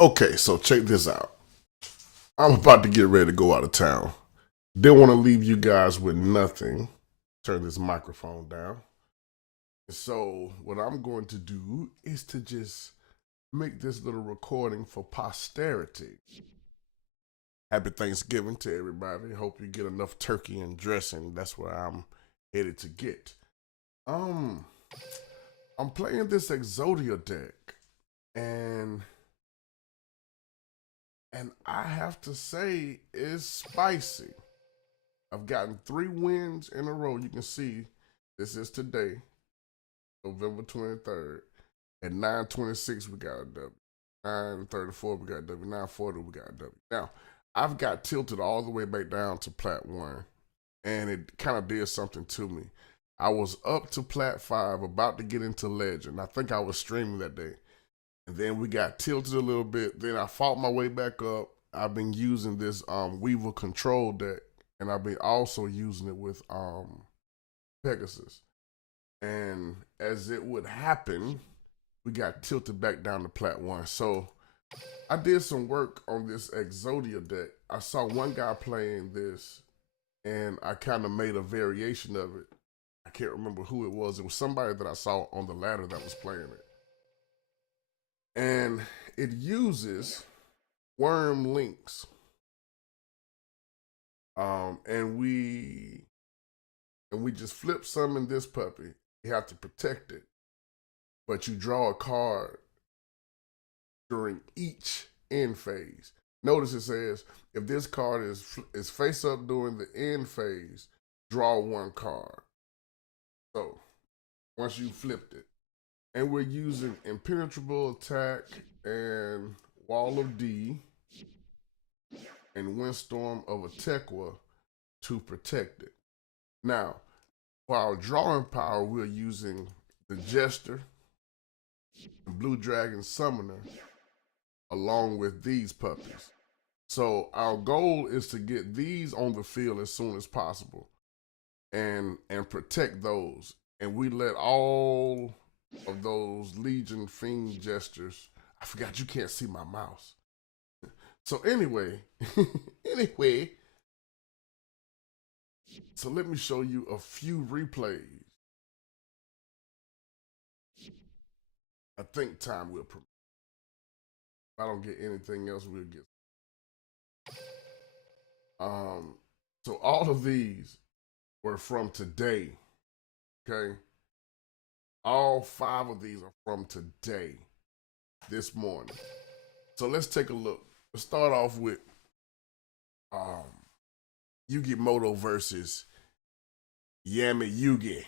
Okay, so check this out. I'm about to get ready to go out of town. Didn't want to leave you guys with nothing. Turn this microphone down. So, what I'm going to do is to just make this little recording for posterity. Happy Thanksgiving to everybody. Hope you get enough turkey and dressing. That's where I'm headed to get. Um, I'm playing this Exodia deck, and I have to say it's spicy. I've gotten 3 wins in a row. You can see this is today, November 23rd. At 9:26 we got a W. 9:34 we got a W. 9:40 we got a W. Now, I've got tilted all the way back down to Plat 1, and it kind of did something to me. I was up to Plat 5, about to get into Legend. I think I was streaming that day. And then we got tilted a little bit. Then I fought my way back up. I've been using this Weaver control deck, and I've been also using it with Pegasus. And as it would happen, we got tilted back down to Plat 1. So I did some work on this Exodia deck. I saw one guy playing this, and I kind of made a variation of it. I can't remember who it was. It was somebody that I saw on the ladder that was playing it. And it uses worm links. And we just flip some in this puppy. You have to protect it, but you draw a card during each end phase. Notice it says if this card is face up during the end phase, draw 1 card. So once you flipped it, and we're using impenetrable attack and Wall of D and Windstorm of Atequa to protect it. Now, for our drawing power, we're using the Jester, the Blue Dragon Summoner, along with these puppies. So our goal is to get these on the field as soon as possible and protect those. And we let all of those Legion Fiend gestures. I forgot you can't see my mouse. So anyway, so let me show you a few replays. I think time will permit. If I don't get anything else, we'll get. So all of these were from today. Okay. All 5 of these are from today, this morning. So let's take a look. Let's start off with Yugi Moto versus Yami Yugi.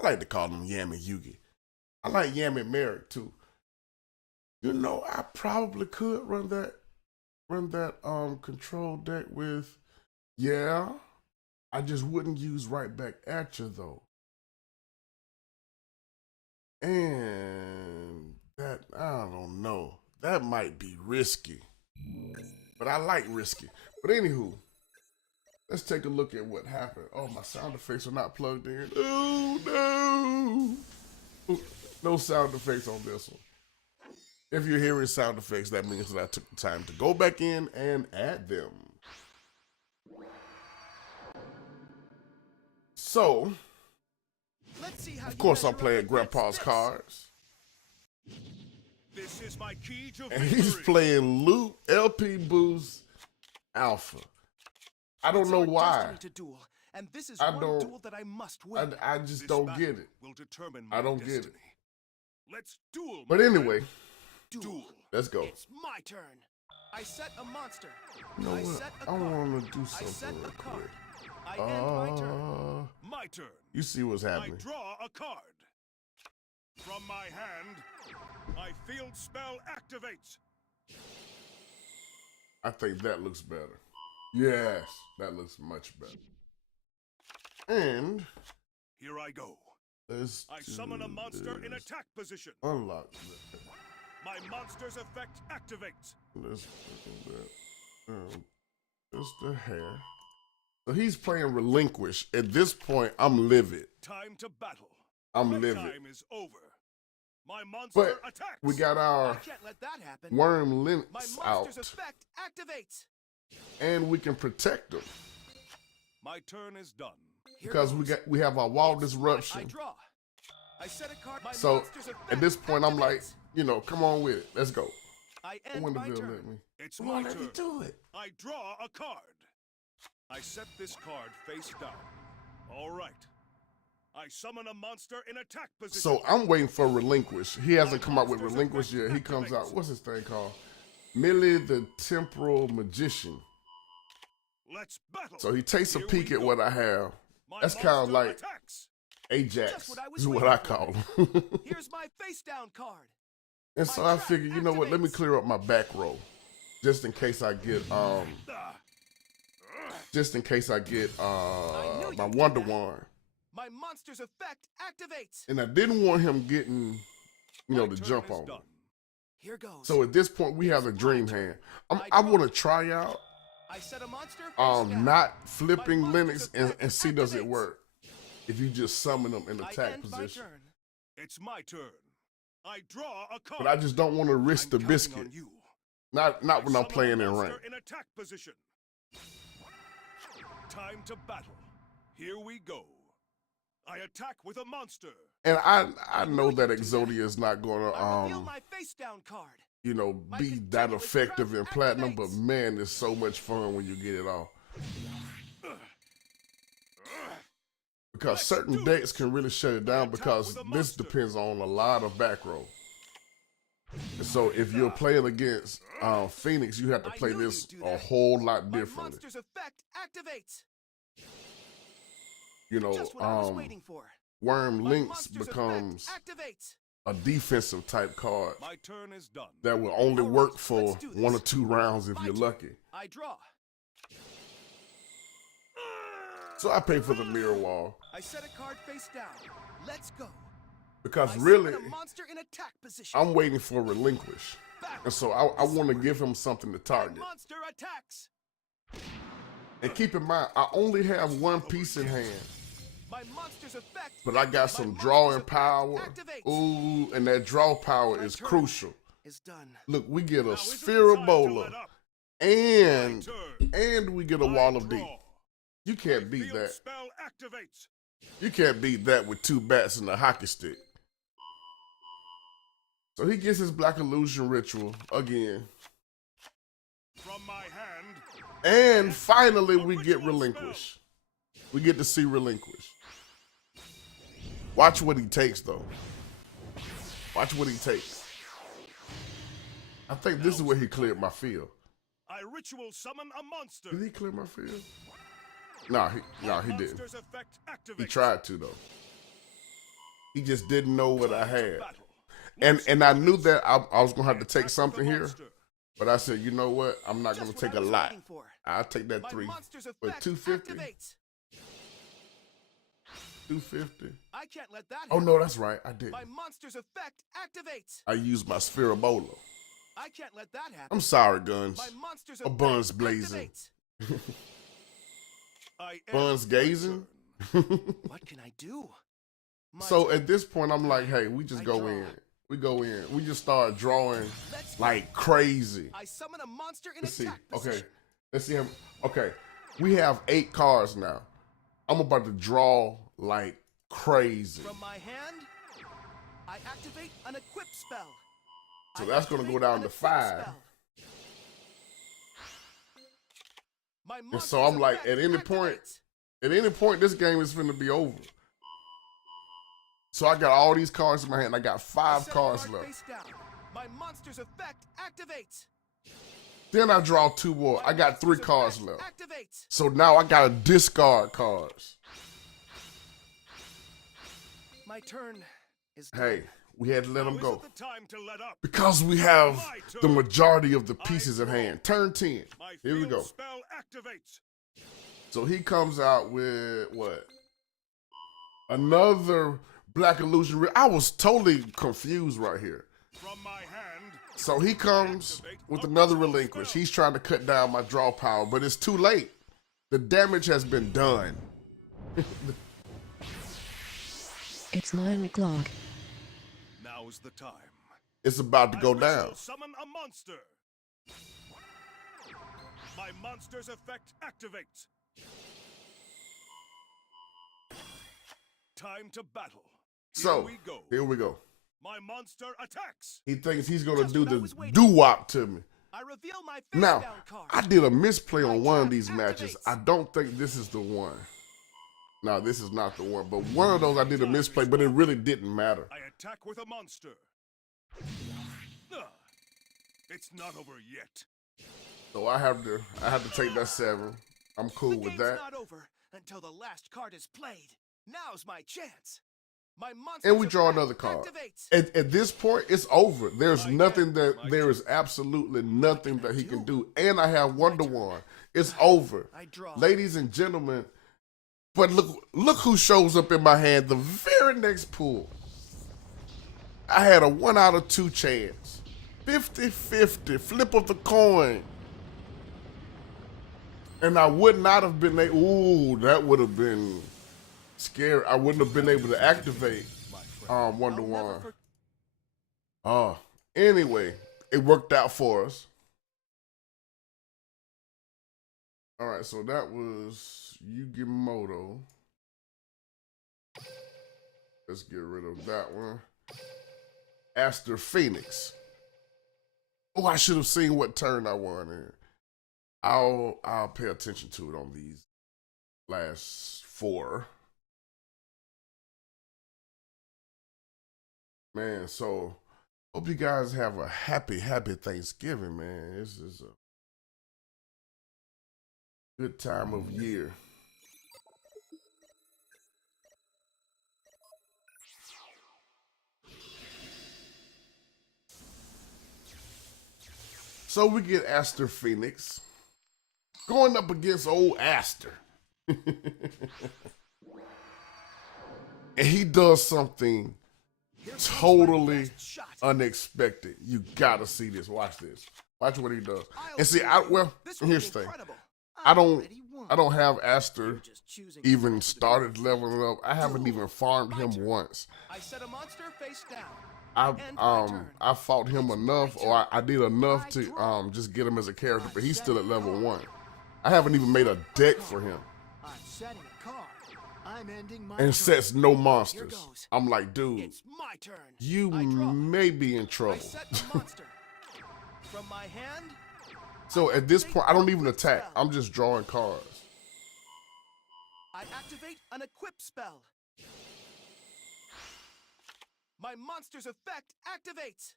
I like to call him Yami Yugi. I like Yami Merrick too. You know, I probably could run that control deck with, yeah. I just wouldn't use right back at you though. And that, I don't know. That might be risky. But I like risky. But anywho, let's take a look at what happened. Oh, my sound effects are not plugged in. Oh, no. No sound effects on this one. If you're hearing sound effects, that means that I took the time to go back in and add them. So, of course, I'm playing Grandpa's cards. This is my key to and he's playing Loot LP Boost Alpha. I don't know why. And this is I one don't. duel that I must win. I just don't get it. Will determine my I don't destiny. get it. Let's duel. But anyway, duel. Let's go. It's my turn. I set a monster. You know what? I want to do something real quick. I end my turn. My turn. You see what's happening. I draw a card. From my hand, my field spell activates. I think that looks better. Yes, that looks much better. And here I go. I summon a monster in attack position. Unlock. My monster's effect activates. Let's do that. Just the hair. So he's playing Relinquish. At this point, I'm livid. Time to battle. I'm My livid. time is over. My monster But attacks. we got I our can't let that happen. worm My links out, monster's effect activates. and we can protect them My turn is done. Here because goes. we have our wall I disruption. draw. I set a card. My So monster's effect at this point, I'm like, activates. you know, come on with it. Let's go. I I end wonder my if they'll turn. let me. It's Come my on, let me turn. do it. I draw a card. I set this card face down. All right. I summon a monster in attack position. So I'm waiting for relinquish. He hasn't come out with relinquish yet. He comes out. What's his thing called? Millie the Temporal Magician. Let's battle. So he takes a Here peek we at go. what I have. My That's kind of monster like attacks. Ajax, Just what I was is what waiting I for. call him. Here's my face down card. And so I trap figured, you know what? Let me activates. clear up my back row, just in case I get Ah. knew my you'd do Wonder that. Wand. My monster's effect activates. And I didn't want him getting, you know, My the turn jump is on me. done. Here goes. So at this point, we have the dream hand. I want to try out I set a monster face down. not flipping My Linux monster's and see does it activates. work if you just summon them in I attack end my position. turn. It's my turn. I draw a card. But I just don't want to risk I'm the counting biscuit. on you. Not when I I'm summon playing a in monster rank. in attack position. Time to battle. Here we go. I attack with a monster. And I know knew that you'd do that. Exodia is not going I reveal to my face down card. you know, My be that continuous effective trap in platinum, but activates. man, it's so much fun when you get it off. Because Let's certain do decks this. can really shut it down attack because with a this monster. depends on a lot of back row. And so if you're playing against Phoenix, you have to I play knew this you'd do a that. whole lot My differently. monster's effect activates. You know, Just what I was waiting for. Worm My Links monster's becomes effect activates. a defensive type card My turn is done. that will only All right, work for let's do this. 1 or 2 rounds if My you're turn. lucky. I draw. So I pay for the mirror wall I set a card face down. Let's go. because I really summon a monster in attack position. I'm waiting for relinquish. Battle. And so I want to give him something to My target. monster attacks. And keep in mind, I only have 1 piece in hand, My monster's effect. but I got My some monster's drawing effect power. activates. Ooh, and that draw power My is turn crucial. Is done. Look, we get Now a isn't the sphere time to bowler, let up. and My turn. we get a I wall of draw. D. You can't My beat field that. spell activates. You can't beat that with 2 bats and a hockey stick. So he gets his Black Illusion ritual again. From my hand, And finally, A we get ritual relinquish. We get to see relinquish. Watch what he takes, though. Watch what he takes. I think this is where he cleared my field. I ritual summon a monster. Did he clear my field? No, he didn't. Monster's effect activates. He tried to, though. He just didn't know what I had. Battle. And I knew that I was going to have to Attack take with something the here. monster. But I said, you know what? I'm not going Just to what take I a was lot. waiting for. I'll take that My 3. monster's But effect 250? activates. 250. I can't let that Oh, happen. no, that's right. I did. My monster's effect activates. I used my Spherobola. I can't let that happen. I'm sorry, Guns. My monster's A effect buns blazing. activates. I end Buns my gazing. turn. What can I do? My So turn. at this point, I'm like, hey, we just I go draw. in. We go in. We just start drawing Let's like crazy. I summon a monster in Let's see. attack Okay. position. Let's see him. Okay. We have 8 cards now. I'm about to draw like crazy. From my hand, I activate an equip spell. So I that's gonna go activate down an to equip 5. spell. My And so I'm monster's like, effect at any point, activates. this game is finna be over. So I got all these cards in my hand. I got I 5 set a cards card left. face down. My monster's effect activates. Then I draw 2 more. My I got 3 monster's cards effect left. Activates. So now I gotta discard cards. My turn is done. Hey, we had to let Now him isn't go. the time to let up. Because we have My turn. the majority of the pieces at draw. hand. Turn 10. My Here we field go. spell activates. So he comes out with what? Another Black Illusion. I was totally confused right here. From my hand, So he comes with another relinquish. He's trying to cut down my draw power, but it's too late. The damage has been done. It's 9 o'clock. now Now's the time. It's about to go I down. will summon a monster. My monster's effect activates. Time to battle. So, we go. here we go. My monster attacks. He thinks he's going to Just do what I the was waiting doo-wop to me. I reveal my face Now, down card. I did a misplay on My one of trap these matches. activates. I don't think this is the one. No, this is not the one. But one of those I did a misplay, but it really didn't matter. I attack with a monster. It's not over yet. So I have to take that 7. I'm cool The with game's that. not over until the last card is played. Now's my chance. My monster. And we draw another card. At this point, it's over. There's nothing that there is absolutely nothing that he can do. And I have Wonder Woman. It's over. I draw. Ladies and gentlemen, but look who shows up in my hand the very next pull. I had a 1 out of 2 chance. 50-50, flip of the coin. And I would not have been able, ooh, that would have been scary. I wouldn't have been able to activate Wonder Woman. Anyway, it worked out for us. All right, so that was Yugimoto. Let's get rid of that one. Aster Phoenix. Oh, I should have seen what turn I won in. I'll pay attention to it on these last 4. Man, so hope you guys have a happy Thanksgiving, man. This is a good time of year. So we get Aster Phoenix going up against old Aster. And he does something totally unexpected. You gotta see this. Watch this. Watch what he does. And see, here's the thing. I don't have Aster even started leveling up. I haven't even farmed him once. I set a monster face down. I fought him enough, or I did enough to just get him as a character, but he's still at level 1. I haven't even made a deck for him. I'm setting a card. I'm ending my And turn. sets no monsters. Here goes. I'm like, dude, It's my turn. you I draw. may be in I trouble. set a monster. From my hand. So at this point, I don't even attack. I'm just drawing cards. I activate an equip spell. My monster's effect activates.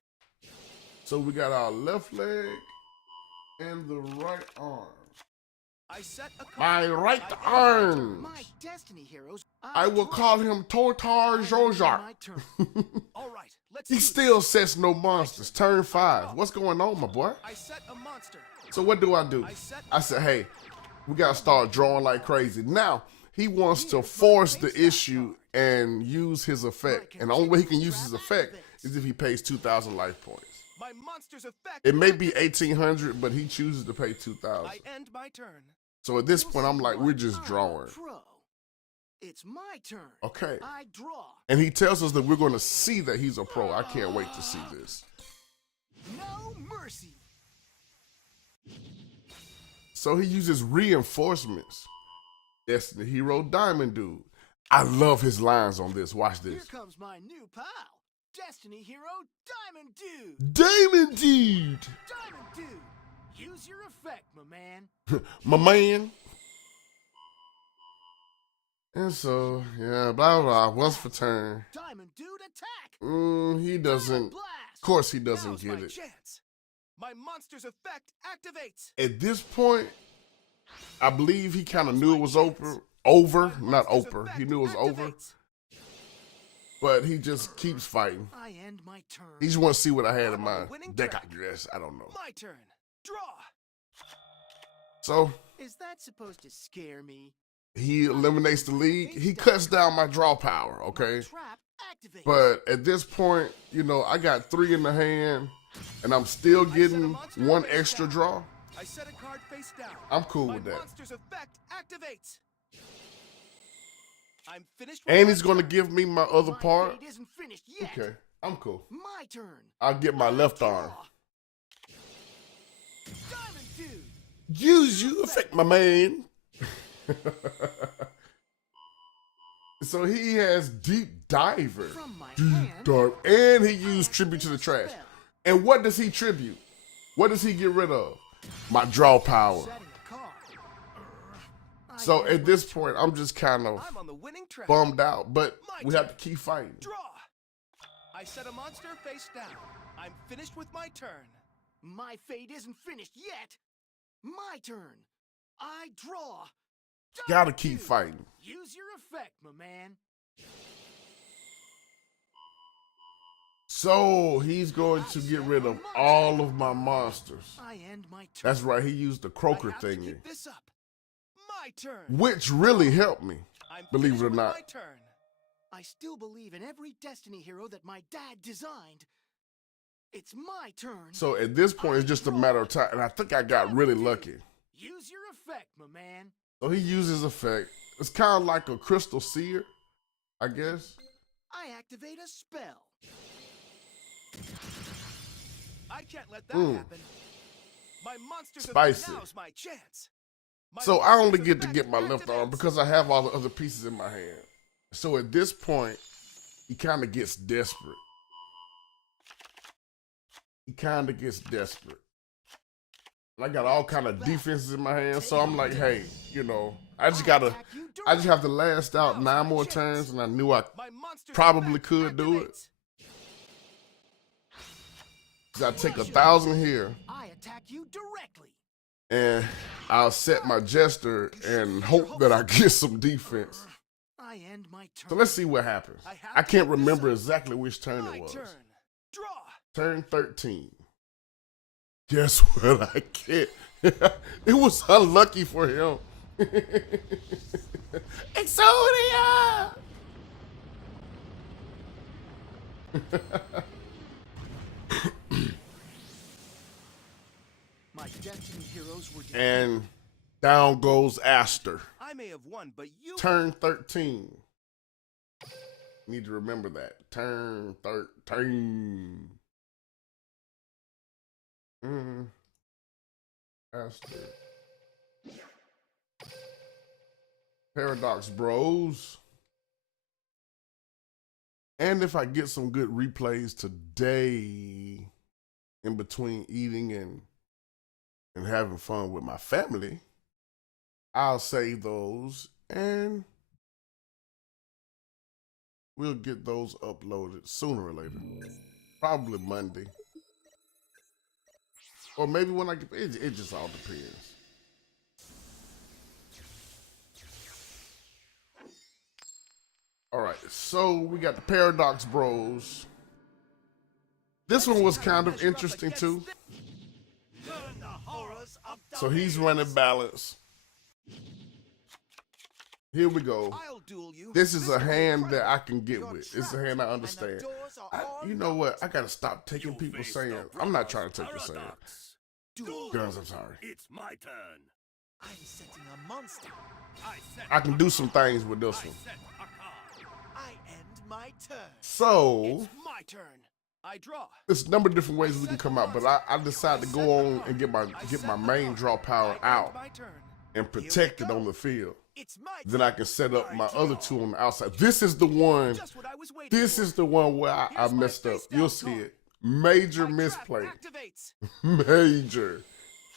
So we got our left leg and the right arm. I set a card. My right I end arm. My destiny heroes. I will draw. call him Tortar Zozar. My turn. All right, let's He do still this. sets no monsters. Turn 5. What's going on, my boy? I set a monster. So what do? I said, hey, we gotta start drawing like crazy. Now, he wants to force the issue and use his effect. And the only way he can use his effect is if he pays 2,000 life points. My monster's effect. It may be 1,800, but he chooses to pay 2,000. I end my turn. So at this point, I'm like, we're just drawing. Pro. It's my turn. Okay. I draw. And he tells us that we're going to see that he's a pro. I can't wait to see this. No mercy. So he uses reinforcements. Destiny Hero Diamond Dude. I love his lines on this. Watch Here this. comes my new pal, Destiny Hero Diamond Dude. Diamond Dude. Diamond Dude. Use your effect, my man. My man. And so, yeah, blah, blah, once for turn. Diamond Dude attack. He doesn't. Blast. Of course he doesn't Now's get my it. chance. My monster's effect activates. At this point, I believe he kind of knew it was over, not over. He knew it was over, but he just keeps fighting. I end my turn. He just wants to see what I had in I'm my on a winning deck, I track. guess. I don't know. My turn. Draw. So Is that supposed to scare me? he eliminates the league. He cuts down my draw power, okay? Trap activates. But at this point, you know, I got 3 in the hand, and I'm still getting 1 extra draw. I set a card face down. I'm cool My with that. monster's effect activates. I'm finished with And my he's going to turn. give me my other My part. fate isn't finished yet. Okay. I'm cool. My turn. I'll get my left arm. Diamond Dude. Use you effect, my man. So he has deep diver. From my Deep hand, dive. And he I used tribute to the activate a trash. spell. And what does he tribute? What does he get rid of? My draw power. Setting a card. I So end at this my point, turn. I'm just kind of I'm on the winning track. bummed out, but My we have turn. to keep fighting. Draw. I set a monster face down. I'm finished with my turn. My fate isn't finished yet. My turn. I draw. Gotta Diamond keep Dude. fighting. Use your effect, my man. So he's going to get rid of all of my monsters. I end my turn. That's right, he used the croaker I have to thingy, keep this up. My turn. which really helped me, I'm believe finished it or with not. My turn. I still believe in every Destiny hero that my dad designed. It's my turn. So at this point, it's just a matter of time, and I think I got really lucky. Use your effect, my man. So he uses effect. It's kind of like a crystal seer, I guess. I activate a spell. I can't let that Mm. happen. My monsters Spicy. Now's my chance. My So I only monsters get to effect get my left arm activates. because I have all the other pieces in my hand. So at this point, he kind of gets desperate. He kind of gets desperate. And I got all kind of defenses in my hand, so I'm like, hey, you know, I just have to last out 9 more turns, and I knew I My monsters probably effect could do it. activates. 'Cause I take 1,000 here, I attack you directly. and I'll set my jester and hope that I get some defense. I end my turn. So let's see what happens. I have I to can't keep this remember up. exactly which turn My it was. turn. Draw. Turn 13. Guess what I get? It was unlucky for him. Exodia! My Destiny heroes were defeated. And down goes Aster. I may have won, but you Turn 13. Need to remember that. Turn 13. Aster. Paradox Bros. And if I get some good replays today, in between eating and having fun with my family, I'll save those and we'll get those uploaded sooner or later. Probably Monday. Or maybe when I get, it just all depends. All right, so we got the Paradox Bros. This one was kind of interesting too. So he's running balance. Here we go. I'll duel you. This is a Mystical hand Incredible. that I can get You're with. It's a trapped, hand I and the understand. doors are all You know what? I gotta stop taking people saying. I'm not trying to take the saying. Duel. Girls, I'm sorry. It's my turn. I'm setting a monster. I can do some things with this one. Set a card. I end my turn. So It's my turn. I draw. there's a number of different ways we can come out, but I decided to go on and get my main draw power I end out my turn. and protect it on the field. It's my Then turn. I can set up my other two on the outside. This is the one. Just what I was waiting This for. is the one where I Here's my messed up. face down You'll see card. it. Major My trap misplay. activates. Major.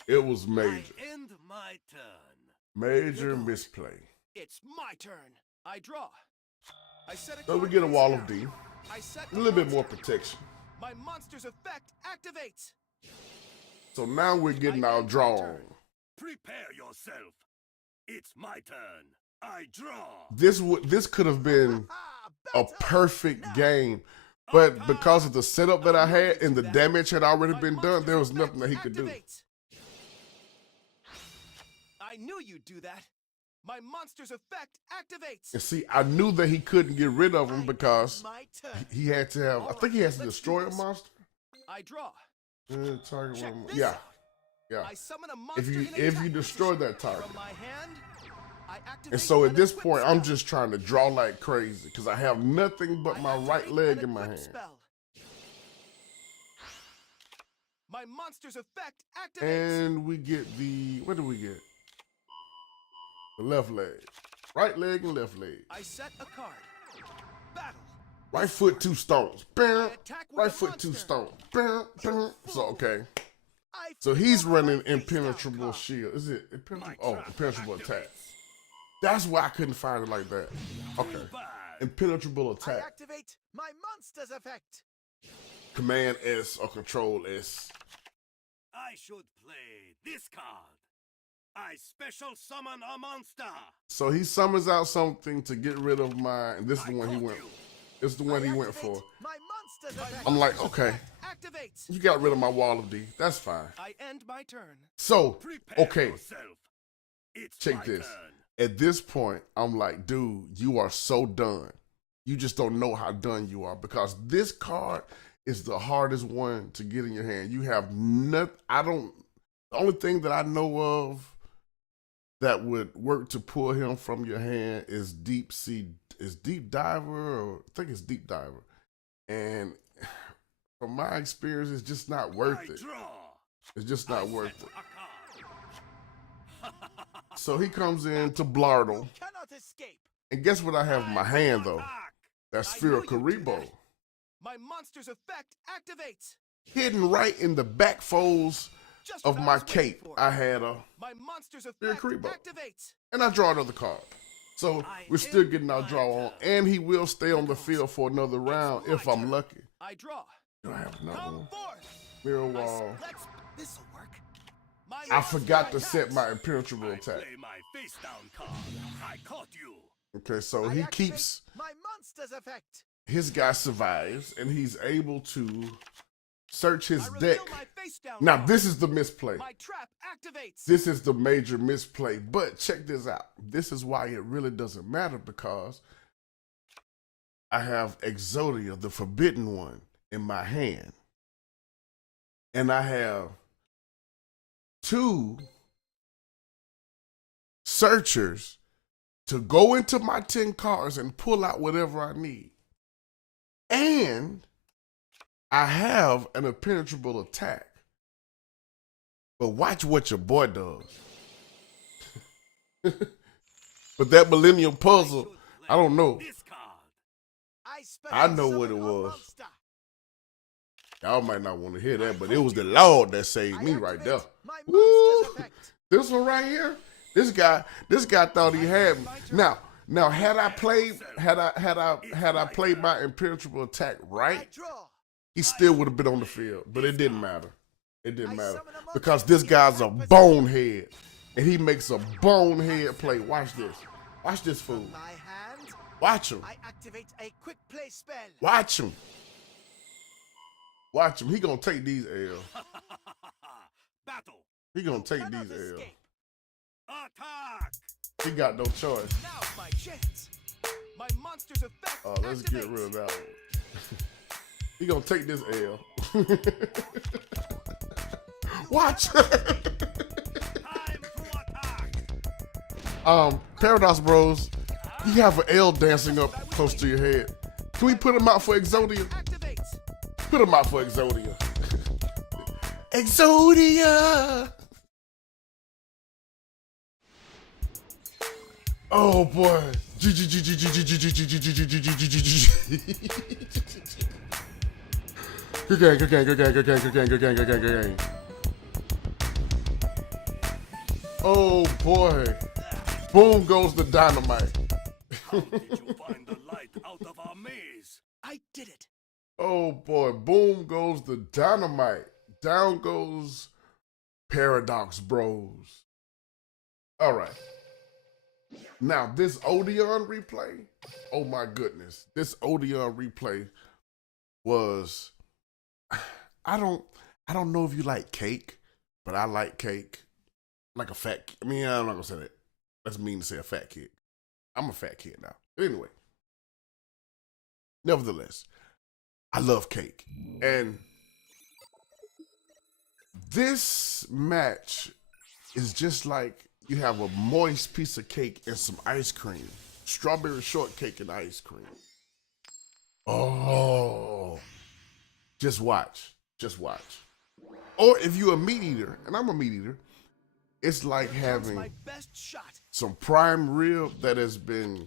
It was I major. end my turn. Major misplay. It's my turn. I draw. I set a So we card get a face wall down. of D. I set A little bit monster. more protection. My monster's effect activates. So now we're getting our draw on. Prepare yourself. It's my turn. I draw. This could have been a Better. perfect Now, game, but because of the setup that I had and the damage had already my been done, there was monster's nothing that he could do. effect activates. I knew you'd do that. My monster's effect activates. And see, I knew that he couldn't get rid of him because My turn. he had to have. I think he has to destroy a monster. I draw. Target Check one. this Yeah, out. yeah. I summon a monster If you in attack if you destroy position. that target. From my hand, I activate And so at an this equip point, I'm spell. just trying to draw like crazy because I have nothing but I my right activate leg an in my equip hand. spell. My monster's effect activates. And we get the, what do we get? The left leg. Right leg and left leg. I set a card. Battle. Right foot, 2 stones. Bam. attack with Right a foot, 2 monster. stones. Bam, bam. So, okay. I So he's flip over running my face down impenetrable card. shield. Is it impenetrable? My Oh, trap impenetrable activates. attack. That's why I couldn't find it like that. Okay. Bad. Impenetrable I attack. activate my monster's effect. Command S or Control S. I should play this card. I special summon a monster. So he summons out something to get rid of my, and this is the I one he caught went. you. This is the one I he went activate for. My monster's effect. I'm like, okay, Activates. you got rid of my Wall of D. That's fine. I end my turn. So, Prepare okay, yourself. It's check my this. turn. At this point, I'm like, dude, you are so done. You just don't know how done you are because this card is the hardest one to get in your hand. You have nothing. The only thing that I know of that would work to pull him from your hand is Deep Diver, or I think it's Deep Diver. And from my experience, it's just not worth I it. draw. It's just not worth set it. a card. So he comes in to Blardle. Cannot escape. And guess what I have in my hand, though? Attack. That's I knew you'd do Karibo. that. My monster's effect activates. Hidden right in the back folds Just of what I my was waiting cape, for. I had My monster's Fear effect Karibo. activates. and I draw another card. So we're still getting our draw on, and he will stay on the field for another round if I'm lucky. I draw. Do I have another Come one? forth. Mirror I s- wall. Let's. This'll work. My I monster forgot to attacks. set my impenetrable I attack. play my face down card. I caught you. Okay, so I he activate keeps, my monster's effect. his guy survives, and he's able to search his I deck. reveal my face down Now, card. this is the misplay. My trap activates. This is the major misplay. But check this out. This is why it really doesn't matter, because I have Exodia, the forbidden one, in my hand. And I have 2 searchers to go into my 10 cards and pull out whatever I need. And I have an impenetrable attack. But watch what your boy does. But that Millennium Puzzle, I don't know. This card. I know what it was. Y'all might not want to hear that, but it was the Lord that saved me right there. My Woo! monster's effect. This one right here, this guy thought he had me. Now, had I played my impenetrable attack I right, draw. he still would have been on the field. But it didn't matter. It didn't matter because this guy's a bonehead, and he makes a bonehead play. Watch this. Watch this fool. My hand. Watch him. I activate a quick play spell. Watch him. Watch him. He gonna take these L's. Battle. He gonna take Cannot these L's. escape. Attack. He got no choice. Now's my chance. My monster's effect. Oh, let's get rid of that one. He gonna take this L. Watch. Time to attack. Paradox Bros, you have an L dancing up close to your head. Can we put him out for Exodia? Activates. Put him out for Exodia. Exodia. Oh boy. Good game, good game, good game, good game, good game, good game, good game, good game. Oh boy. Boom goes the dynamite. How did you find the light out of our maze? I did it. Oh boy, boom goes the dynamite. Down goes Paradox Bros. All right. Now, this Odeon replay, oh my goodness. This Odeon replay was, I don't know if you like cake, but I like cake. Like a fat kid. I mean, I'm not gonna say that. That's mean to say a fat kid. I'm a fat kid now. Anyway. Nevertheless, I love cake. And this match is just like you have a moist piece of cake and some ice cream. Strawberry shortcake and ice cream. Oh. Just watch. Just watch. or if you're a meat eater, and I'm a meat eater, it's like Comes having my best shot. some prime rib that has been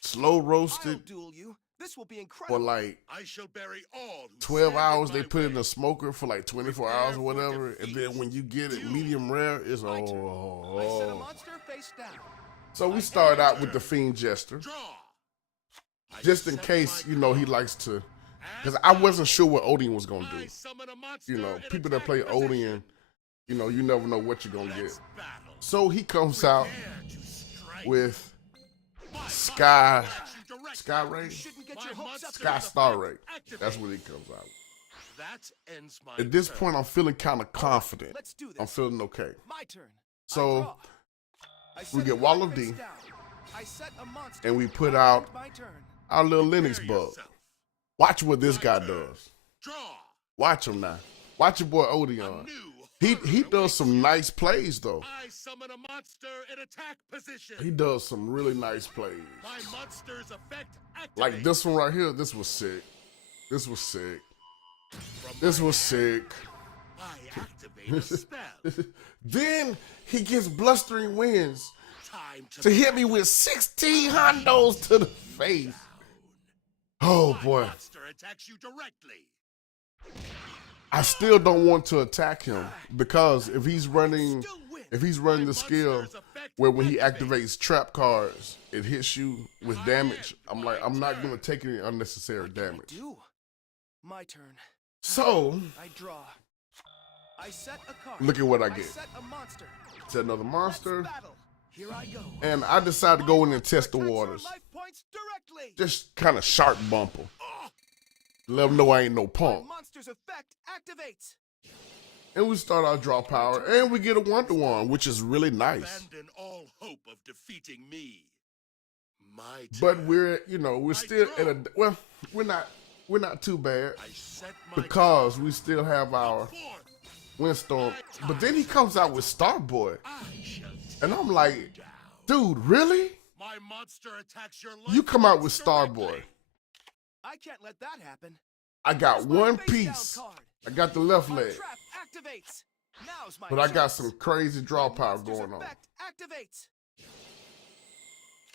slow I'll roasted duel you. This will be for incredible. like I shall bury all who 12 stand hours. in They my put it in way. the smoker for like 24 hours or whatever. And then when you get it medium rare, it's My turn. I set a oh. monster face down. So we started out with the Fiend Jester. Draw. I Just in set case, my you know, he card. likes to, because And I wasn't sure what Odeon was going to I do. summon a monster You know, in people that attack play position. Odeon, you know, you never know what you're going to get. Let's battle. So he comes out Prepare to strike. with My Sky, monster attacks you directly. Sky Ray, You shouldn't get My your hopes up. monster Sky is Star effect Ray. activate. That's what he comes out. That ends my At this turn. point, I'm feeling kind of confident. Let's do this. I'm feeling okay. My turn. So, I draw. I we set get a Wall card of face D, down. I set a monster. and we put I out end my turn. our little Prepare Linux bug. yourself. Watch what this My guy turn. does. Draw. Watch him now. Watch your boy A Odeon. new He horror does awaits some you. nice plays though. I summon a monster in attack position. He does some really nice plays. My monster's effect activate. Like this one right here. This was sick. This was sick. From This my was hand, sick. I activate a spell. Then he gets blustering winds Time to hit me with 16 hondos to the face. Oh My boy. monster attacks you directly. I still don't want to attack him because if he's running Still win. the skill where when he activates trap cards, it hits you with damage. I'm like, I'm not gonna take any unnecessary What can I damage. do? My turn. So I draw. I set a card. look at what I I get. set a monster. It's another monster. Let's battle. Here I go. And I decided to go in and test the Attacks your waters. life points directly. Just kind of sharp bump him. Let him know I ain't no My punk. monster's effect activates. And we start our draw power, and we get a 1-to-1, which is really nice. Abandon all hope of defeating me. My turn. But we're still at a, well, we're not too bad I set my because we still have our forth. Windstorm. But then he comes out with Starboy, I shall take and I'm like, you down. dude, really? My monster attacks your life You come out with points Starboy. directly. I can't let that happen. I got Here's my one face down piece. card. I got the left My leg, trap activates. Now's my but I got chance. some crazy draw My power monster's going on. effect activates.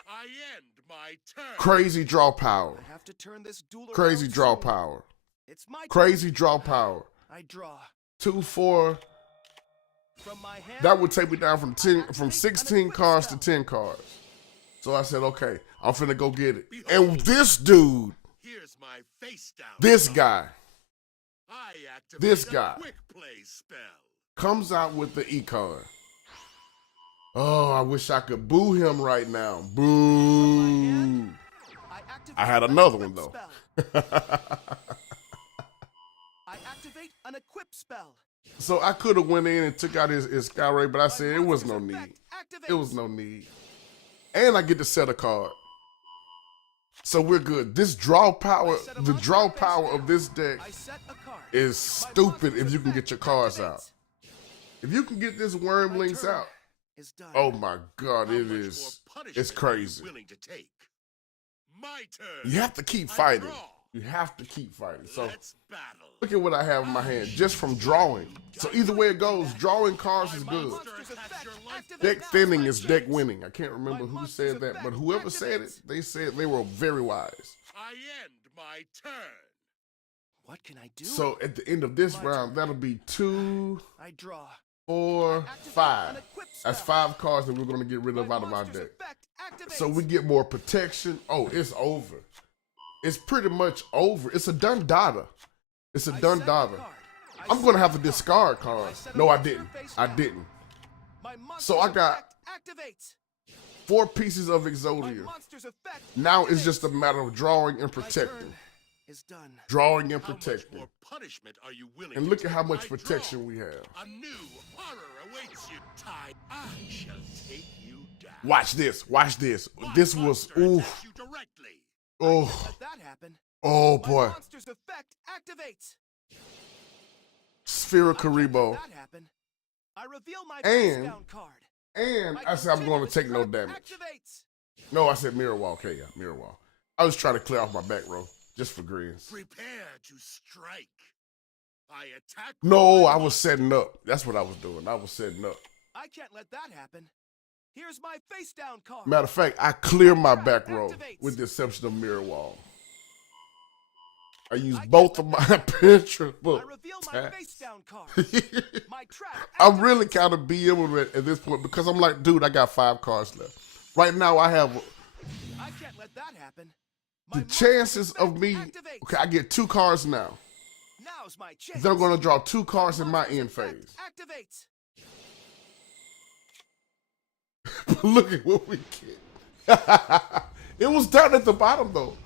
I end my turn. Crazy draw power. I have to turn this duel Crazy around draw soon. power. It's my Crazy turn. draw power. I draw. 2, 4. From my hand. That would take me down from 16 cards to 10 cards. So I said, okay, I'm finna go get it. And this dude, Here's my face down. this card. guy, I activate this a guy. quick play spell. comes out with the E-card. Oh, I wish I could boo him right now. Boo. activate I had an another equip one, though. spell. I activate an equip spell. So I could have went in and took out his Sky Ray, but I My said it was no monster's need. effect It was activates. no need. And I get to set a card. So we're good. This draw power, I set a the monster draw face power down. of this deck I set a card. is My stupid monster's if you can get effect your cards activates. out. If you can get this My Wormlings turn out, is done. oh my God, How it much is. more punishment It's are you crazy. willing to take? My turn. You have to keep I fighting. draw. You have to keep fighting. So Let's battle. look at what I have in my hand just from drawing. So either way it goes, drawing cards is My good. monster attacks your life Deck Now thinning my is deck chance. winning. I can't remember My who monster's said that, but effect whoever said it, activates. they said they were very wise. I end my turn. What can I do? So at the end of this My round, turn. that'll be 2, I draw. 4, Activate 5. an equip That's spell. 5 cards that we're going to get rid of My out of our monster's deck. effect activates. So we get more protection. Oh, it's over. It's pretty much over. It's a done data. It's a I done set a data. card. I I'm set going to a have to card. discard I cards. set a No, I monster didn't. face I down. didn't. My monster's So I got effect activates. 4 pieces of My Exodia. monster's effect Now it's activates. just a matter of drawing and My protecting. turn is done. Drawing and How much protecting. more punishment are you willing And to look at take? how much I protection draw. we have. A new horror awaits you. Time. I shall take you down. Watch this. Watch this. My This was, monster oof. attacks you directly. Oh, Let that happen. oh My boy. monster's effect activates. Sphera I can't Karibo. let that happen. I reveal my And- face down card. And My I said I'm going to continuous take no trap damage. Activates. No, I said mirror wall. Okay, yeah, mirror wall. I was trying to clear off my back row just for grins. Prepare to strike. I attack. No, I was setting up. That's what I was doing. I was setting up. I can't let that happen. Here's my face down card. Matter of fact, I clear my back row with the exception of mirror wall. I use both of my principal I reveal my attacks. face down card. My trap. I'm really kind of BMing at this point because I'm like, dude, I got 5 cards left. Right now, I have I can't let that happen. the chances of me. Activates. Okay, I get 2 cards now. Now's my chance. Then I'm gonna draw 2 cards in my end phase. Activates. Look at what we get. It was down at the bottom though,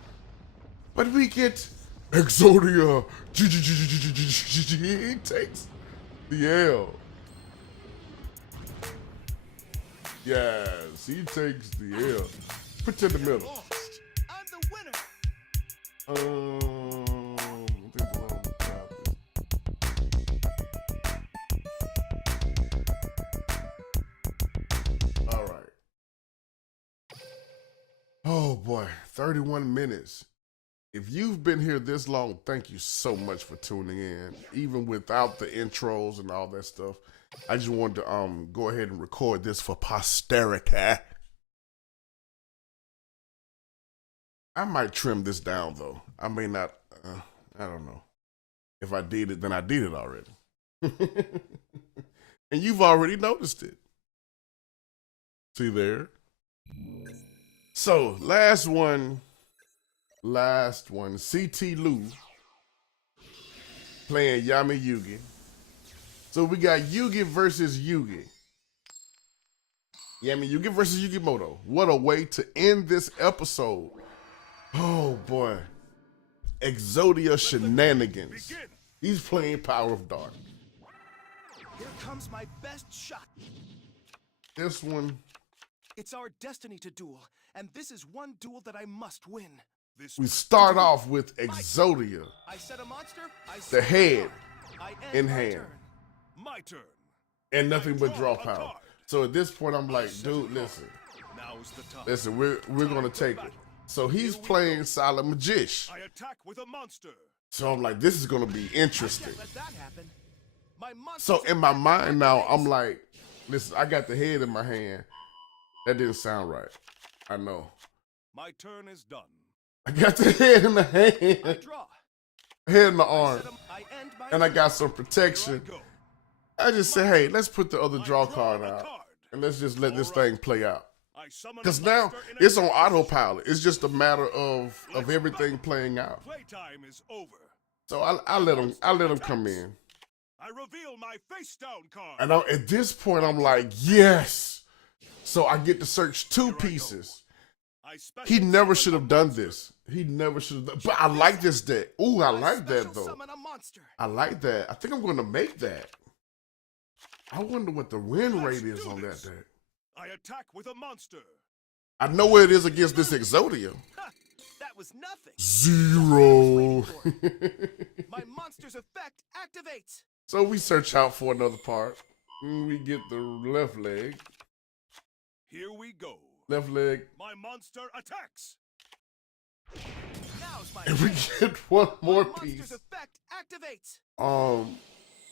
but we get Exodia. He takes the L. Yes, he takes the L. Put it in the middle. Lost. I'm the winner. I think the one on the top is- All right. Oh boy, 31 minutes. If you've been here this long, thank you so much for tuning in. Even without the intros and all that stuff, I just wanted to go ahead and record this for posterity. I might trim this down though. I may not. I don't know. If I did it, then I did it already. And you've already noticed it. See there? So, last one, CT Lou playing Yami Yugi. So we got Yugi versus Yugi. Yami Yugi versus Yugimoto. What a way to end this episode. Oh boy. Exodia shenanigans. He's playing Power of Dark. Here comes my best shot. This one, It's our destiny to duel, and this is one duel that I must win. we start off with Exodia. I set a monster. I The set a head card. I end in my hand. turn. My turn. And nothing but draw power. So at this point, I'm like, dude, listen. Now's the time. Listen, we're gonna take it. So he's playing Silent Magician. I attack with a monster. So I'm like, this is gonna be I interesting. can't let that happen. My monster. So in my mind now, I'm like, listen, I got the head in my hand. That didn't sound right. I know. My turn is done. I got the head in the I hand, draw. head in the arm, I end my and I turn. got some Here protection. I go. I just said, hey, let's put the other I draw card a out, card. and let's just let this thing play out. I summon a Because now monster in a it's on attack position. autopilot. It's just a matter of everything playing out. Playtime is over. So I let him come in. I reveal my face down card. And at this point, I'm like, yes. So I get to search 2 pieces. I special He never summon should a have done monster. this. He never should have done. But I like this deck. Ooh, I like special that though. Summon a monster. I like that. I think I'm going to make that. I wonder what the win Let's rate is do on that this. deck. I attack with a monster. I know what it is against this Exodia. Ha! That was nothing. 0. My monster's effect activates. So we search out for another part. We get the left leg. Here we go. Left leg. My monster attacks. Now's my And we chance. get one My more monster's piece. effect activates.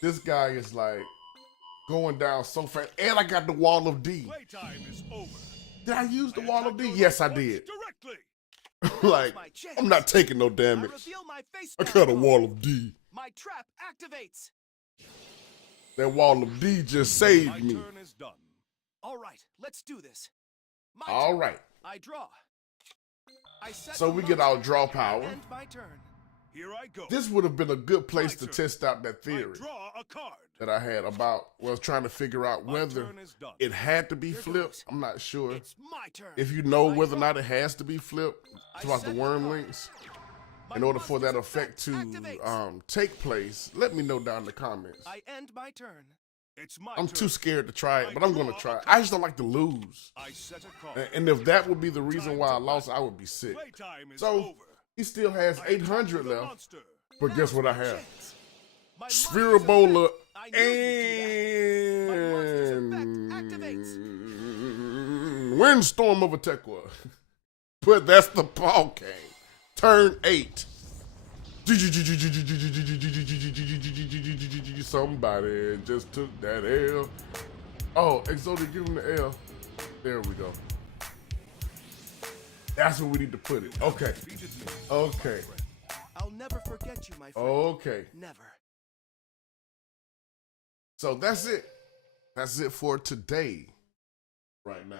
This guy is like going down so fast. And I got the wall of D. Playtime is over. Did I use the I wall attack of D? your Yes, I opponents did. Directly. Like, my chance. I'm not taking no I damage. reveal my face I down got a card. wall of D. My trap activates. That wall of D just My saved me. turn is done. All right, let's do this. My All turn. right. I draw. I set So a we get our monster. draw I power. end my turn. Here I go. This would have been a good place to My turn. test out that I theory draw a card. that I had about, well, trying to figure out My whether turn is done. it had to be Here flipped. goes. I'm not sure. It's my turn. If you know I whether or draw. not it has to be flipped I throughout the set the worm card. links, My in order for that monster's effect to activates. take place, let me know down in the comments. I end my turn. It's my I'm turn. too scared to try it, I but I'm going to draw try a it. I just don't like to lose. I set a card. And if that would be the reason why I lost, I would be sick. Playtime is So, over. he still has I attack 800 with a left. monster. But guess what I have? Chance. My monster's Spherobola effect- I knew you'd do that. My monster's effect and Windstorm of Atekwa. But that's the ball game. Turn 8. Somebody just took that L. Oh, Exodia, give him the L. There we go. That's where we need to put it. Okay. Okay. I'll never forget you, my friend. Okay. Never. So that's it. That's it for today. Right now.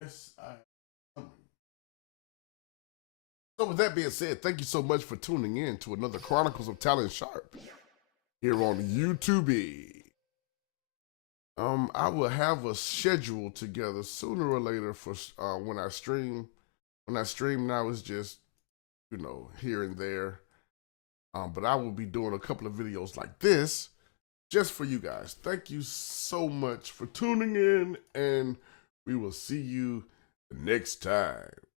Yes, So with that being said, thank you so much for tuning in to another Chronicles of Talent Sharp here on YouTube. I will have a schedule together sooner or later for when I stream. When I stream now, it's just, you know, here and there. But I will be doing a couple of videos like this just for you guys. Thank you so much for tuning in, and we will see you next time.